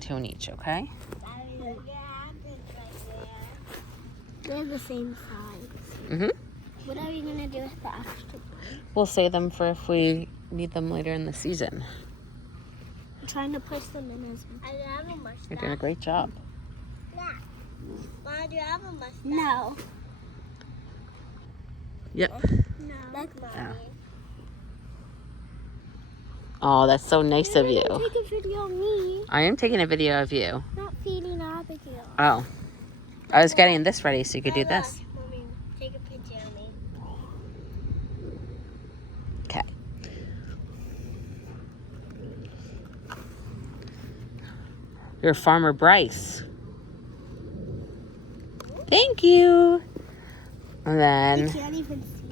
2 in each, okay? They're the same size. Mm-hmm. What are we going to do with the extra? We'll save them for if we need them later in the season. I'm trying to push them in as well. I have a mustache. You're doing a great job. Yeah. Mom, do you have a mustache? No. Yep. No. That's Mommy. Oh, that's so nice of you. Take a video of me. I am taking a video of you. Not feeding Abigail. Oh. I was getting this ready so you could do this. Mommy, take a picture of me. Okay. You're Farmer Bryce. Thank you. And You then can't even